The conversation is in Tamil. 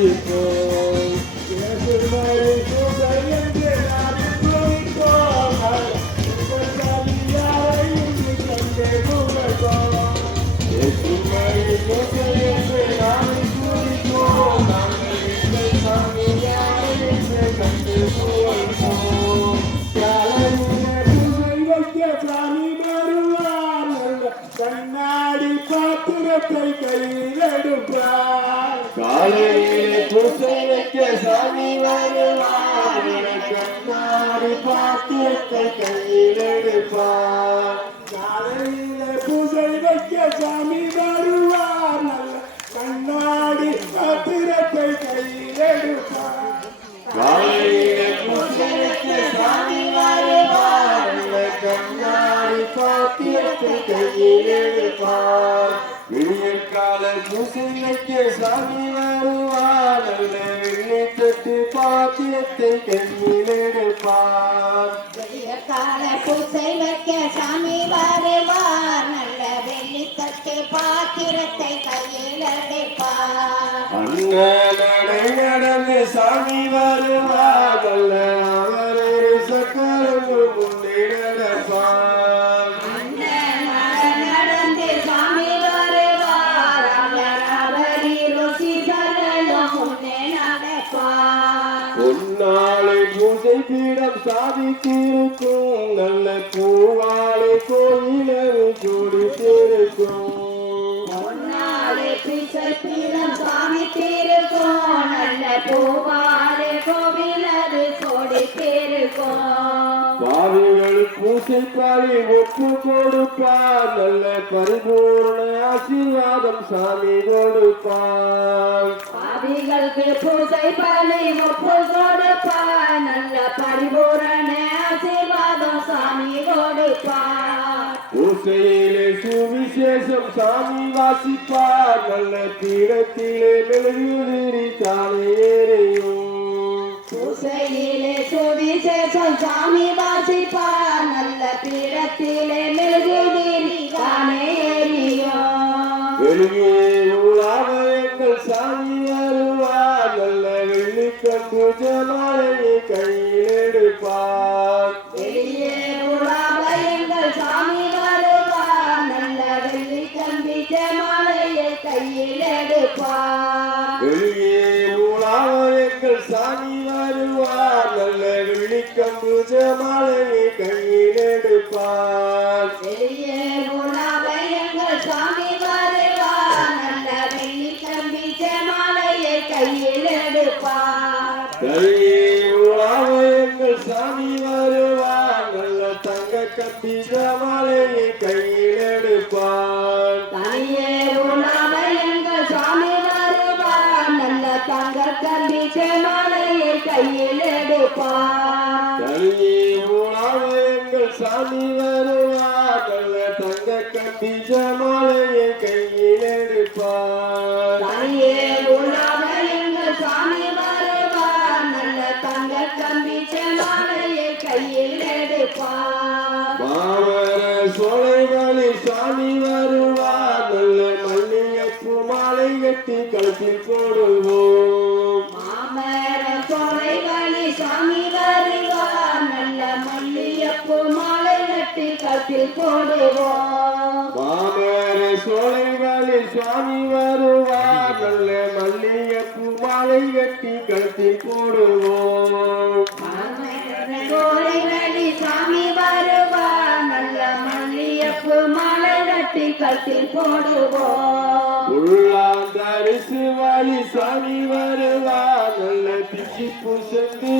தரிசிப்போம். இயேசுவை புகழ்ந்து நாடு துதிப்போம். உங்கள் சாமியாரையும் கண்டு புகழ்வோம். இயேசுவை புகழ்ந்து நாடு துதிப்போம். நாங்கள் எங்கள் சாமியாரையும் கண்டு புகழ்வோம். கண்ணாடி பாத்திரத்தை கையில் எடுப்பார். காலையிலே பூசை வைக்க சாமி வருவார். கண்ணாடி பாத்திரத்தை கையில் எடுப்பார். காலையிலே பூசை வைக்க சாமி வருவார். கண்ணாடி பாத்திரத்தை கையில் எடுப்பார். காலையிலே பூசை வைக்க சாமி வருவார். கண்ணாடி பாத்திரத்தை கையில் எடுப்பார். விடியற்கால பூசை வைக்க சாமி வருவார். நல்ல வெள்ளி தட்டு பாத்திரத்தை கையில் எடுப்பார். விடியற்கால பூசை வைக்க சாமி வருவார். நல்ல வெள்ளி தட்டு பாத்திரத்தை கையில் எடுப்பார். நடை நடந்து சாமி வருவார். நல்ல அவரே சக்கரங்கள் முன்னே நடப்பார். நடந்து சாமி வருவார். அவரி ருசி சகலம் முன்னே நடப்பார். பொன்னாளை பூஜை பீடம் சாதித்திருக்கும். நல்ல பூவாளை கோயிலும் ஜோடித்திருக்கும். பொன்னாளை பூஜை பீடம் சாதித்திருக்கும். நல்ல பூவாளை கோவிலது ஜோடித்திருக்கும். பாவிகள் பூசை பாடி ஒப்பு கொடுப்பார். நல்ல பரிபூர்ண ஆசீர்வாதம் சாமி கொடுப்பார். பாவிகளுக்கு பூசை பலி ஒப்பு கொடுப்பார். நல்ல பரிபூரண ஆசீர்வாதம் சாமி கொடுப்பார். பூசையிலே சுவிசேஷம் சாமி வாசிப்பார். நல்ல பீடத்திலே மெழுகுதிரி தானே எரியும். பூசையிலே சுவிசேஷம் சாமி வாசிப்பார். நல்ல பீடத்திலே மெழுகுதிரி தானே எரியும். வெளியே ஊழாக எங்கள் சாமி வருவார். நல்ல வெள்ளிக்கம்பு ஜமாலையை கையில் எடுப்பார். வெளியே உலாவ எங்கள் சாமி வருவார். நல்ல வெள்ளி கம்பி ஜமாலையை கையில் எடுப்பார். வெளியே ஊழாக எங்கள் சாமி வருவார். நல்ல வெள்ளிக்கம்பு ஜமாலையை கையில் எடுப்பார். வெளியே உலாவ எங்கள் சாமி வருவார். நல்ல வெள்ளி கம்பி ஜமாலையை கையில் எடுப்பார். வெளியே ஊழாக எங்கள் சாமி வருவார். நல்ல தங்க கம்பி ஜமாலையை கையில் எடுப்பார். தனியே உலாவ எங்கள் சாமி வருவார். நல்ல தங்க கம்பி ஜமாலையை கையில் எடுப்பார். தனியே ஊழாக எங்கள் சாமி வருவார். நல்ல தங்க கம்பி ஜமாலையை கையில் எடுப்பார். தனியே உலாவ எங்கள் சாமி வருவார். நல்ல தங்க கம்பி ஜமாலையை கையில் எடுப்பார். மாமர சோலைகளில் சாமி வருவார். நல்ல மல்லிகைப்பூ மாலை கட்டி கழுத்தில் போடுவோம். மாமர சோலைகளில் சாமி வருவார். நல்ல மல்லிகைப்பூ மாலை கட்டி கழுத்தில் போடுவோம். மாமர சோலைகளில் சாமி வருவார். நல்ல மல்லிகைப்பூ மாலை கட்டி கழுத்தில் போடுவோம். சோலைகளில் சாமி வருவார். நல்ல மல்லிகைப்பூ மாலை கட்டி கழுத்தில் போடுவோம். உள்ளாந்தரிசு வழி சாமி வருவார். நல்ல பிச்சி பூசத்து